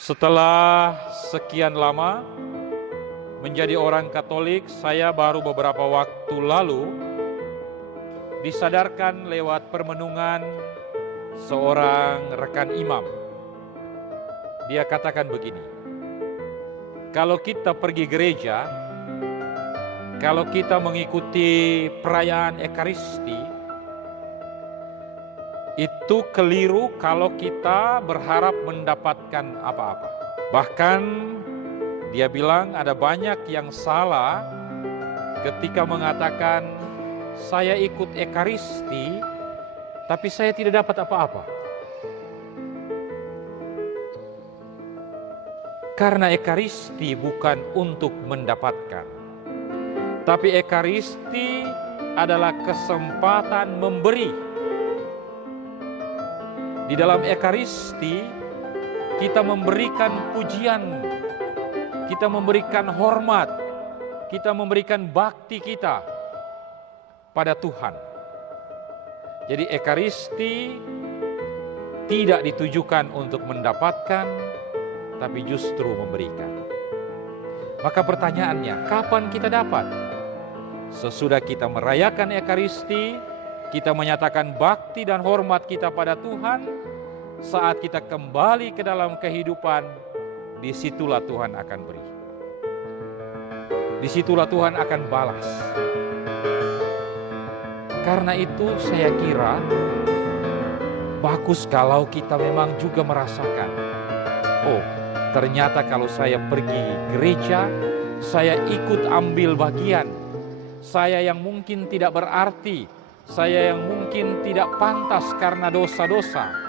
Setelah sekian lama menjadi orang Katolik, saya baru beberapa waktu lalu disadarkan lewat permenungan seorang rekan imam. Dia katakan begini, kalau kita pergi gereja, kalau kita mengikuti perayaan Ekaristi, itu keliru kalau kita berharap mendapatkan apa-apa. Bahkan dia bilang ada banyak yang salah ketika mengatakan saya ikut Ekaristi tapi saya tidak dapat apa-apa. Karena Ekaristi bukan untuk mendapatkan, tapi Ekaristi adalah kesempatan memberi. Di dalam Ekaristi, kita memberikan pujian, kita memberikan hormat, kita memberikan bakti kita pada Tuhan. Jadi Ekaristi tidak ditujukan untuk mendapatkan, tapi justru memberikan. Maka pertanyaannya, kapan kita dapat? Sesudah kita merayakan Ekaristi, kita menyatakan bakti dan hormat kita pada Tuhan. Saat kita kembali ke dalam kehidupan, disitulah Tuhan akan beri. Disitulah Tuhan akan balas. Karena itu saya kira bagus kalau kita memang juga merasakan, oh ternyata kalau saya pergi gereja, saya ikut ambil bagian. Saya yang mungkin tidak berarti, saya yang mungkin tidak pantas karena dosa-dosa,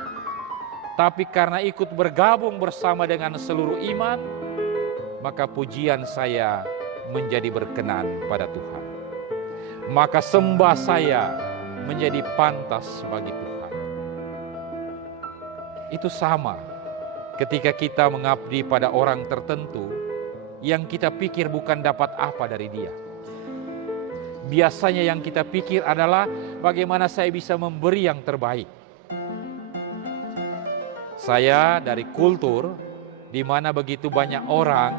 tapi karena ikut bergabung bersama dengan seluruh iman, maka pujian saya menjadi berkenan pada Tuhan. Maka sembah saya menjadi pantas bagi Tuhan. Itu sama ketika kita mengabdi pada orang tertentu yang kita pikir bukan dapat apa dari dia. Biasanya yang kita pikir adalah bagaimana saya bisa memberi yang terbaik. Saya dari kultur di mana begitu banyak orang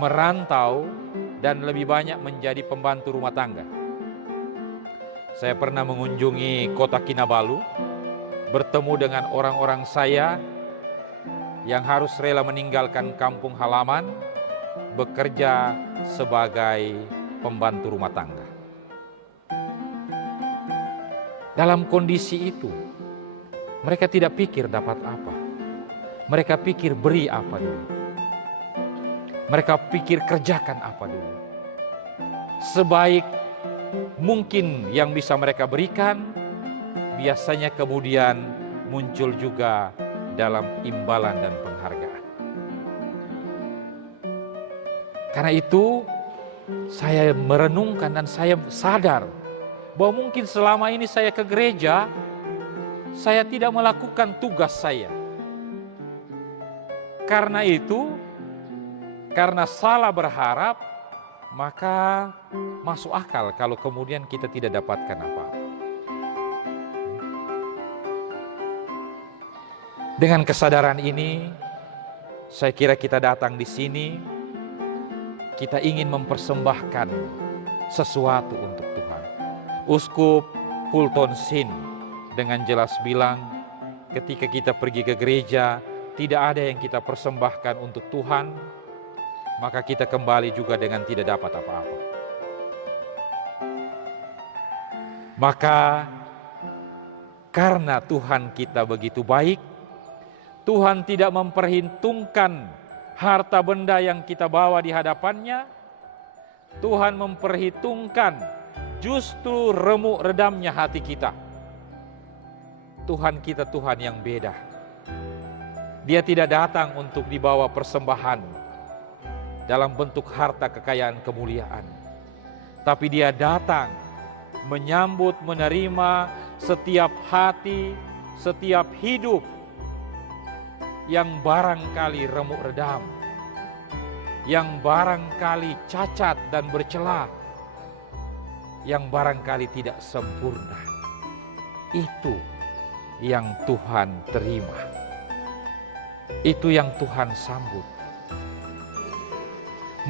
merantau dan lebih banyak menjadi pembantu rumah tangga. Saya pernah mengunjungi kota Kinabalu, bertemu dengan orang-orang saya yang harus rela meninggalkan kampung halaman, bekerja sebagai pembantu rumah tangga. Dalam kondisi itu, mereka tidak pikir dapat apa. Mereka pikir beri apa dulu. Mereka pikir kerjakan apa dulu. Sebaik mungkin yang bisa mereka berikan, biasanya kemudian muncul juga dalam imbalan dan penghargaan. Karena itu, saya merenungkan dan saya sadar bahwa mungkin selama ini saya ke gereja, saya tidak melakukan tugas saya. Karena itu, karena salah berharap, maka masuk akal kalau kemudian kita tidak dapatkan apa-apa. Dengan kesadaran ini, saya kira kita datang di sini, kita ingin mempersembahkan sesuatu untuk Tuhan. Uskup Fulton Sheen dengan jelas bilang, ketika kita pergi ke gereja, tidak ada yang kita persembahkan untuk Tuhan, maka kita kembali juga dengan tidak dapat apa-apa. Maka karena Tuhan kita begitu baik, Tuhan tidak memperhitungkan harta benda yang kita bawa di hadapannya. Tuhan memperhitungkan justru remuk redamnya hati kita. Tuhan kita Tuhan yang beda. Dia tidak datang untuk dibawa persembahan dalam bentuk harta kekayaan kemuliaan. Tapi dia datang menyambut, menerima setiap hati, setiap hidup yang barangkali remuk redam, yang barangkali cacat dan bercelah, yang barangkali tidak sempurna. Itu yang Tuhan terima. Itu yang Tuhan sambut.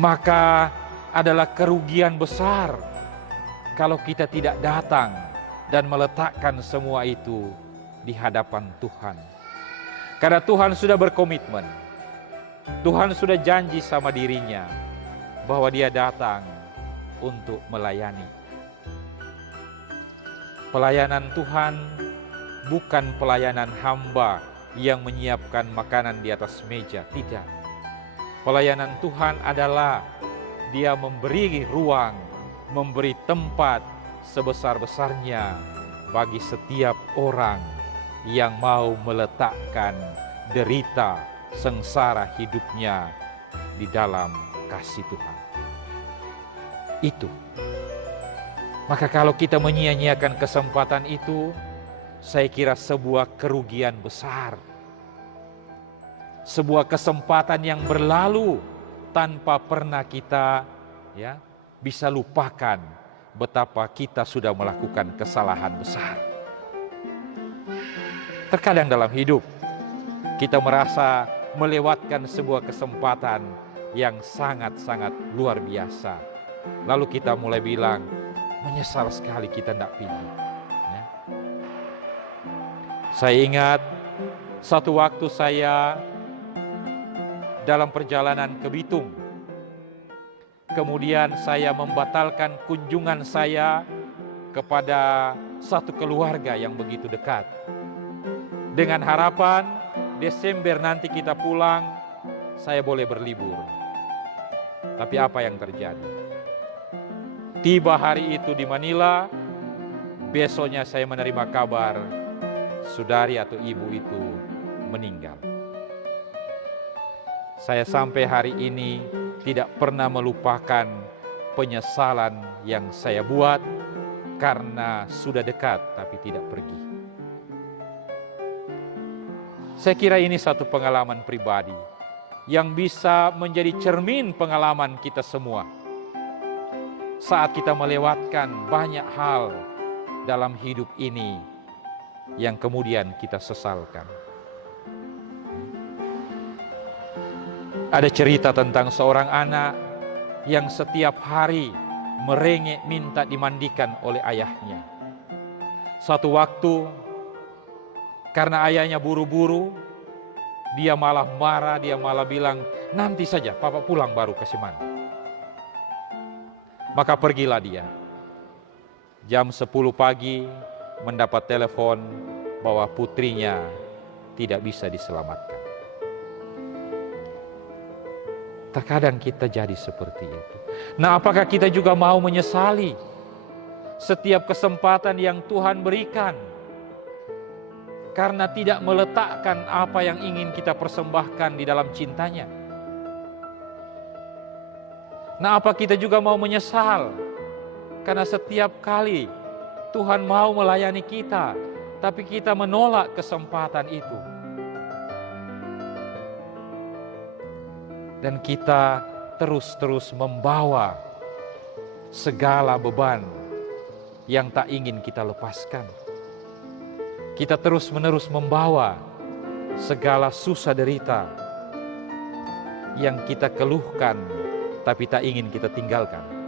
Maka adalah kerugian besar kalau kita tidak datang dan meletakkan semua itu di hadapan Tuhan. Karena Tuhan sudah berkomitmen, Tuhan sudah janji sama dirinya bahwa Dia datang untuk melayani. Pelayanan Tuhan bukan pelayanan hamba yang menyiapkan makanan di atas meja, tidak. Pelayanan Tuhan adalah Dia memberi ruang, memberi tempat sebesar-besarnya bagi setiap orang yang mau meletakkan derita sengsara hidupnya di dalam kasih Tuhan. Itu. Maka kalau kita menyia-nyiakan kesempatan itu, saya kira sebuah kerugian besar. Sebuah kesempatan yang berlalu tanpa pernah kita bisa lupakan betapa kita sudah melakukan kesalahan besar. Terkadang dalam hidup kita merasa melewatkan sebuah kesempatan yang sangat-sangat luar biasa. Lalu kita mulai bilang, menyesal sekali kita tidak pilih. Saya ingat satu waktu saya dalam perjalanan ke Bitung. Kemudian saya membatalkan kunjungan saya kepada satu keluarga yang begitu dekat. Dengan harapan Desember nanti kita pulang, saya boleh berlibur. Tapi apa yang terjadi? Tiba hari itu di Manila, besoknya saya menerima kabar saudari atau ibu itu meninggal. Saya sampai hari ini tidak pernah melupakan penyesalan yang saya buat karena sudah dekat tapi tidak pergi. Saya kira ini satu pengalaman pribadi yang bisa menjadi cermin pengalaman kita semua. Saat kita melewatkan banyak hal dalam hidup ini yang kemudian kita sesalkan. Ada cerita tentang seorang anak yang setiap hari merengek minta dimandikan oleh ayahnya. Suatu waktu karena ayahnya buru-buru, dia malah marah, dia malah bilang, nanti saja papa pulang baru kasih mandi. Maka pergilah dia. Jam 10 pagi mendapat telepon bahwa putrinya tidak bisa diselamatkan. Terkadang kita jadi seperti itu. Nah, apakah kita juga mau menyesali setiap kesempatan yang Tuhan berikan karena tidak meletakkan apa yang ingin kita persembahkan di dalam cintanya? Nah, apa kita juga mau menyesal karena setiap kali Tuhan mau melayani kita, tapi kita menolak kesempatan itu. Dan kita terus-terus membawa segala beban yang tak ingin kita lepaskan. Kita terus-menerus membawa segala susah derita yang kita keluhkan, tapi tak ingin kita tinggalkan.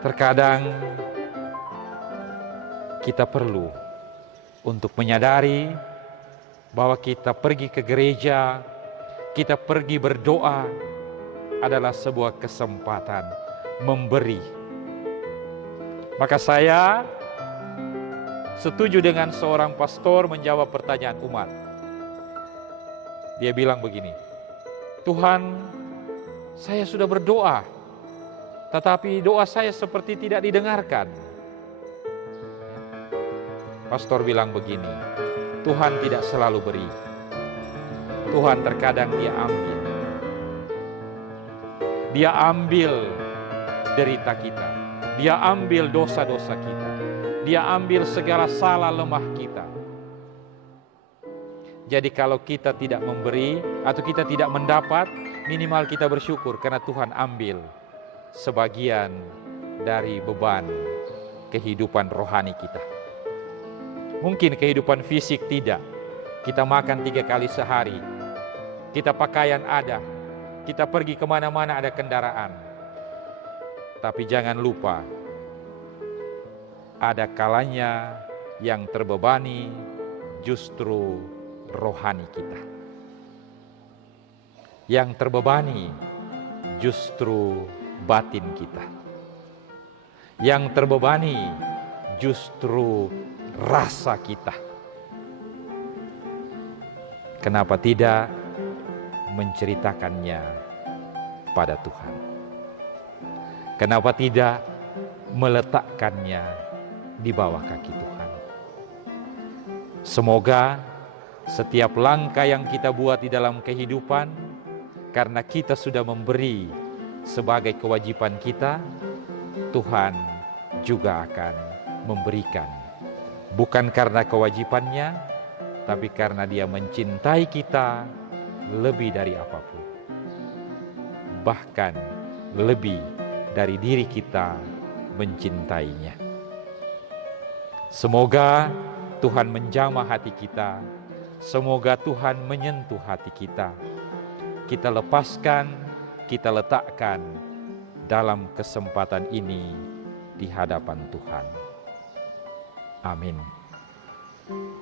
Terkadang kita perlu untuk menyadari bahwa kita pergi ke gereja, kita pergi berdoa adalah sebuah kesempatan memberi. Maka saya setuju dengan seorang pastor menjawab pertanyaan umat. Dia bilang begini, Tuhan, saya sudah berdoa, tetapi doa saya seperti tidak didengarkan. Pastor bilang begini, Tuhan tidak selalu beri. Tuhan terkadang Dia ambil. Dia ambil derita kita. Dia ambil dosa-dosa kita. Dia ambil segala salah lemah kita. Jadi kalau kita tidak memberi atau kita tidak mendapat, minimal kita bersyukur karena Tuhan ambil sebagian dari beban kehidupan rohani kita. Mungkin kehidupan fisik tidak. Kita makan 3 kali sehari. Kita pakaian ada. Kita pergi kemana-mana ada kendaraan. Tapi jangan lupa, ada kalanya yang terbebani justru rohani kita. Yang terbebani justru batin kita. Yang terbebani justru rasa kita. Kenapa tidak menceritakannya pada Tuhan? Kenapa tidak meletakkannya di bawah kaki Tuhan? Semoga setiap langkah yang kita buat di dalam kehidupan, karena kita sudah memberi sebagai kewajiban kita, Tuhan juga akan memberikan. Bukan karena kewajibannya, tapi karena Dia mencintai kita lebih dari apapun. Bahkan lebih dari diri kita mencintainya. Semoga Tuhan menjamah hati kita. Semoga Tuhan menyentuh hati kita. Kita lepaskan, kita letakkan dalam kesempatan ini di hadapan Tuhan. Amin.